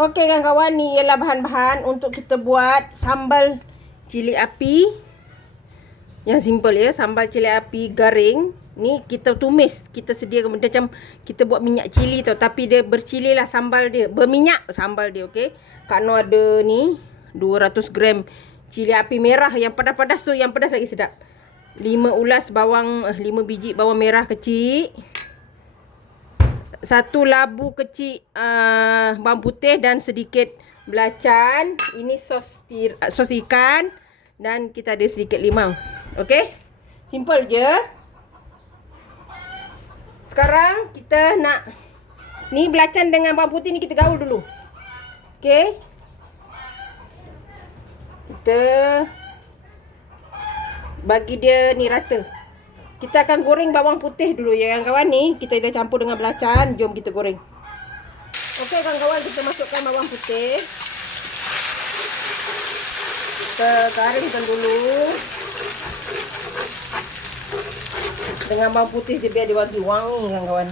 Okey kawan-kawan, ni ialah bahan-bahan untuk kita buat sambal cili api. Yang simple ya, sambal cili api garing. Ni kita tumis, kita sediakan macam kita buat minyak cili tau, tapi dia bercili lah sambal dia, berminyak sambal dia, okey. Kak Noh ada ni 200 gram cili api merah yang padas-padas tu, yang pedas lagi sedap. 5 ulas bawang, 5 biji bawang merah kecil. 1 labu kecil bawang putih dan sedikit belacan. Ini sos ikan dan kita ada sedikit limau. Okey? Simple je. Sekarang kita nak ni belacan dengan bawang putih ni kita gaul dulu. Okey? Kita bagi dia ni rata. Kita akan goreng bawang putih dulu ya kawan-kawan. Ni kita dah campur dengan belacan. Jom kita goreng. Okey kawan-kawan, kita masukkan bawang putih. Kita garingkan dulu. Dengan bawang putih dia biar dia wangi kawan-kawan.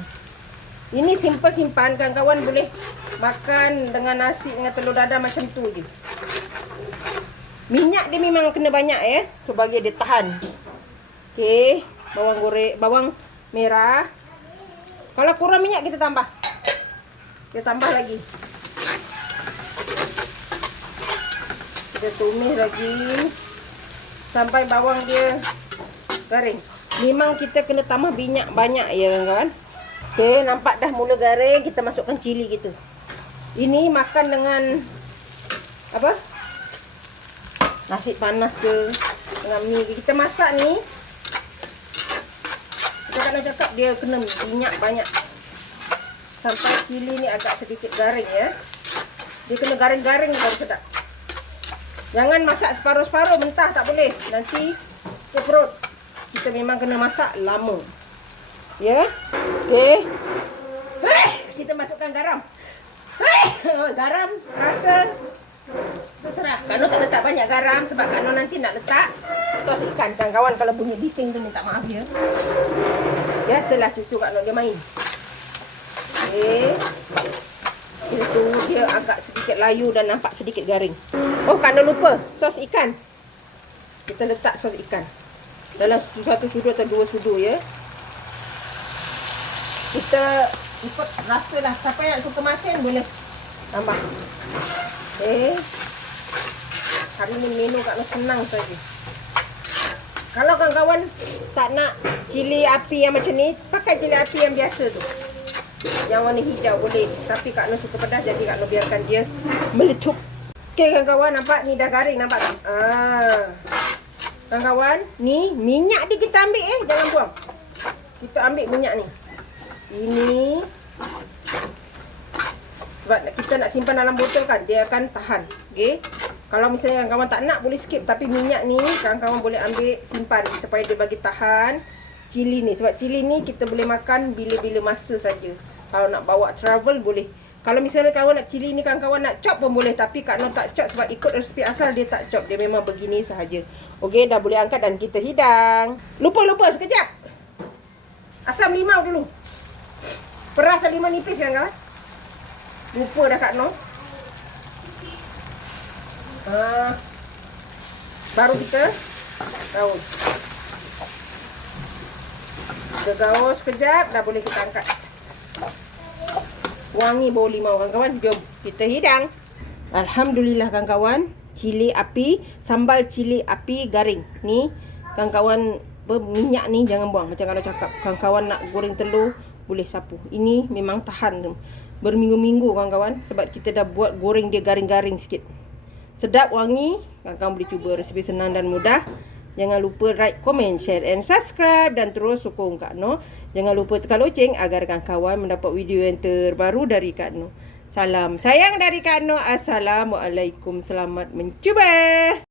Ini simple simpan kawan-kawan, boleh makan dengan nasi dengan telur dadah macam tu je. Minyak dia memang kena banyak ya, supaya dia tahan. Okey. Bawang merah. Kalau kurang minyak kita tambah. Kita tambah lagi. Kita tumis lagi sampai bawang dia garing. Memang kita kena tambah minyak banyak ya kawan-kawan. Okey, nampak dah mula garing, kita masukkan cili kita. Ini makan dengan apa? Nasi panas ke, dengan mi. Kita masak ni, nak cakap dia kena minyak banyak sampai cili ni agak sedikit garing ya. Dia kena garing-garing baru sedap. Jangan masak separuh-separuh mentah, tak boleh, nanti ke perut. Kita memang kena masak lama ya. Okey, kita masukkan garam. Garam rasa terserah. Kak Noh tak letak banyak garam sebab Kak Noh nanti nak letak sos ikan. Kawan-kawan kalau bunyi bising tu minta maaf ya. Biasalah cucu Kak Noh dia main. Okey. Itu dia agak sedikit layu dan nampak sedikit garing. Oh, Kak Noh lupa sos ikan. Kita letak sos ikan dalam satu sudu atau 2 sudu ya. Kita ikut rasa lah. Siapa yang suka masin boleh tambah. Okey. Hari ni menu Kak Noh senang saja. Kalau kawan-kawan tak nak cili api yang macam ni, pakai cili api yang biasa tu, yang warna hijau boleh. Tapi Kak Noh suka pedas, jadi Kak Noh biarkan dia meletup. Okey kawan-kawan, nampak ni dah garing, nampak tak? Kawan-kawan, ni minyak dia kita ambil jangan buang. Kita ambil minyak ni. Ini sebab kita nak simpan dalam botol kan, dia akan tahan. Okey. Kalau misalnya kawan tak nak boleh skip, tapi minyak ni kawan-kawan boleh ambil simpan supaya dia bagi tahan cili ni. Sebab cili ni kita boleh makan bila-bila masa saja. Kalau nak bawa travel boleh. Kalau misalnya kawan nak cili ni kawan-kawan nak chop pun boleh, tapi Kak Noh tak chop sebab ikut resipi asal dia tak chop. Dia memang begini sahaja. Okey, dah boleh angkat dan kita hidang. Lupa sekejap. Asam limau dulu. Peras limau nipis kawan-kawan. Lupa dah Kak Noh. Baru kita gaus. Kita gaus sekejap, dah boleh kita angkat. Wangi bau limau kawan-kawan. Jom kita hidang. Alhamdulillah kawan-kawan, cili api, sambal cili api garing. Ni kawan-kawan, berminyak ni jangan buang. Macam kalau cakap kawan-kawan nak goreng telur, boleh sapu. Ini memang tahan berminggu-minggu kawan-kawan, sebab kita dah buat goreng dia garing-garing sikit. Sedap, wangi. Kawan-kawan boleh cuba, resipi senang dan mudah. Jangan lupa like, comment, share and subscribe. Dan terus sokong Kak Noh. Jangan lupa tekan loceng agar kawan-kawan mendapat video yang terbaru dari Kak Noh. Salam sayang dari Kak Noh. Assalamualaikum. Selamat mencuba.